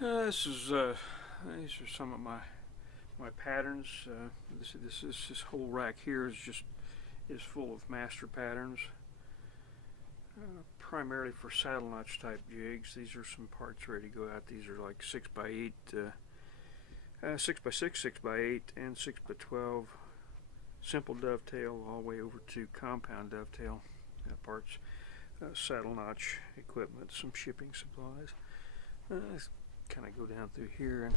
These are some of my patterns. This whole rack here is full of master patterns, primarily for saddle notch type jigs. These are some parts ready to go out. These are like 6x8, 6x6, 6x8, and 6x12 simple dovetail all the way over to compound dovetail parts, saddle notch equipment, some shipping supplies. Let's kind of go down through here and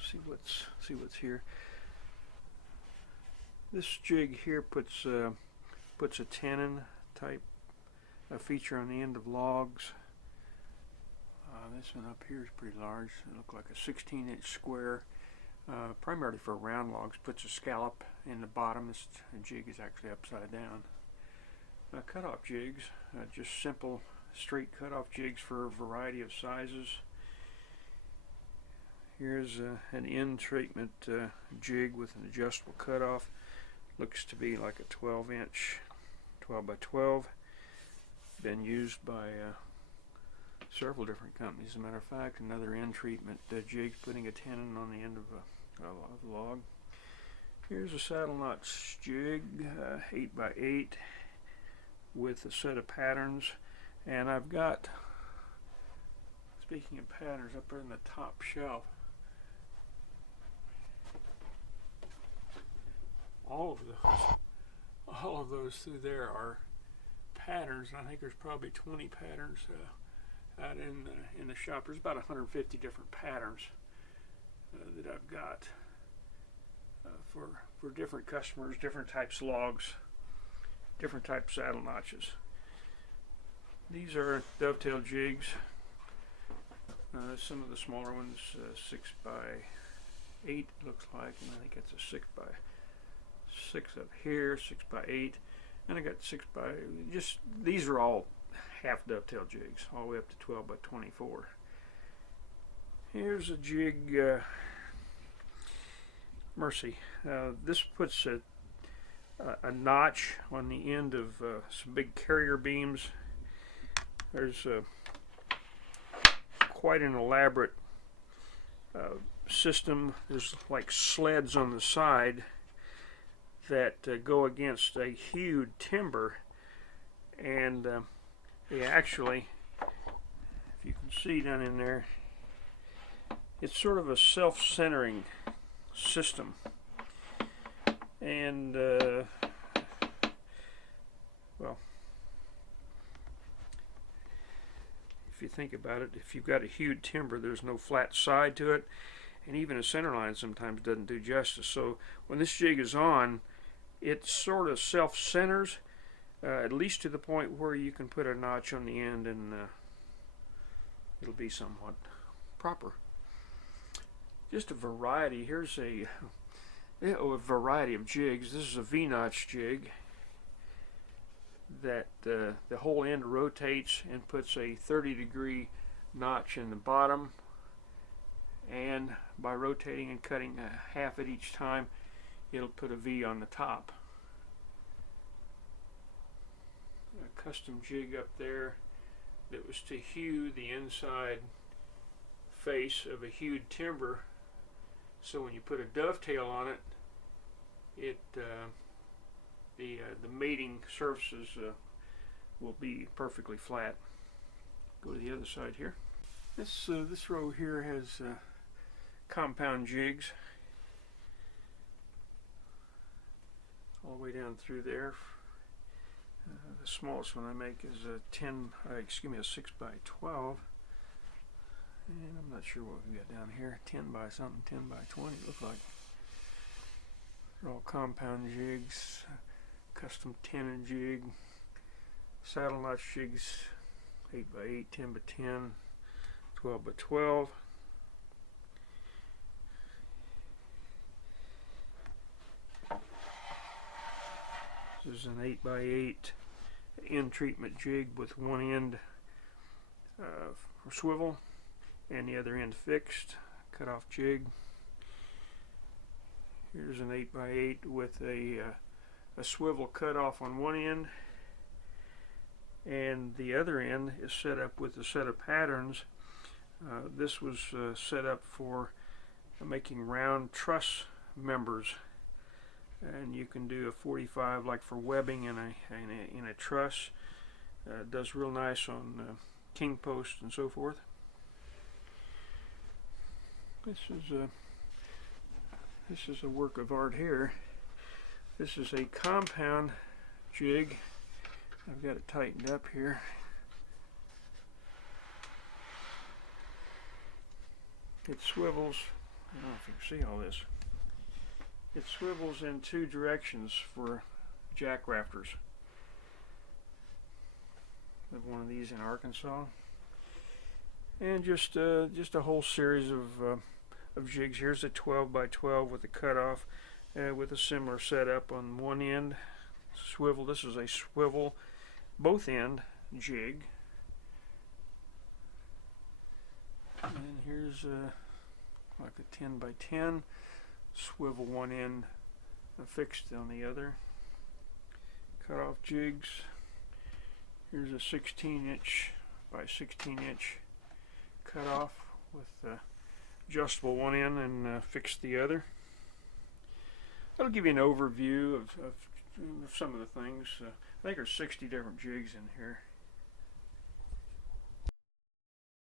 see what's here. This jig here puts a tenon type feature on the end of logs. This one up here is pretty large. It looks like a 16-inch square, primarily for round logs. Puts a scallop in the bottom. This jig is actually upside down. Cutoff jigs, just simple straight cutoff jigs for a variety of sizes. Here's an end treatment jig with an adjustable cutoff. Looks to be like a 12-inch 12x12. Been used by several different companies. As a matter of fact, another end treatment jig, putting a tenon on the end of a log. Here's a saddle notch jig, 8x8, with a set of patterns. And I've got, speaking of patterns, up there in the top shelf, all of those through there are patterns. And I think there's probably 20 patterns out in the shop. There's about 150 different patterns that I've got for different customers, different types of logs, different types of saddle notches. These are dovetail jigs. Some of the smaller ones, 6x8 looks like, and I think it's a 6x6 up here, 6x8, and I got 6x. Just these are all half dovetail jigs, all the way up to 12x24. Here's a jig, Mercy. This puts a notch on the end of some big carrier beams. There's quite an elaborate system. There's like sleds on the side that go against a huge timber, and they actually, if you can see down in there, it's sort of a self-centering system. And well, if you think about it, if you've got a huge timber, there's no flat side to it, and even a center line sometimes doesn't do justice. So when this jig is on, it sort of self-centers, at least to the point where you can put a notch on the end and it'll be somewhat proper. Just a variety. Here's a variety of jigs. This is a V-notch jig that the whole end rotates and puts a 30-degree notch in the bottom, and by rotating and cutting half at each time, it'll put a V on the top. A custom jig up there that was to hew the inside face of a hewed timber, so when you put a dovetail on it, the mating surfaces will be perfectly flat. Go to the other side here. This row here has compound jigs all the way down through there. The smallest one I make is a 6x12, and I'm not sure what we got down here. 10 by something, 10 by 20 it looks like. They're all compound jigs, custom tenon jig, saddle notch jigs, 8x8, 10x10, 12x12. This is an 8x8 end treatment jig with one end for swivel and the other end fixed, cut off jig. Here's an 8x8 with a swivel cut off on one end, and the other end is set up with a set of patterns This was set up for making round truss members, and you can do a 45 like for webbing in a truss. It does real nice on king posts and so forth. This is a work of art here. This is a compound jig. I've got it tightened up here. It swivels. I don't know if you can see all this. It swivels in two directions for jack rafters. I have one of these in Arkansas, and just a whole series of jigs. Here's a 12 by 12 with a cutoff, with a similar setup on one end. Swivel. This is a swivel, both end jig. And here's like a 10 by 10, swivel one end, fixed on the other. Cut off jigs. Here's a 16-inch by 16-inch cut off with adjustable one end and fixed the other. That'll give you an overview of some of the things. I think there's 60 different jigs in here.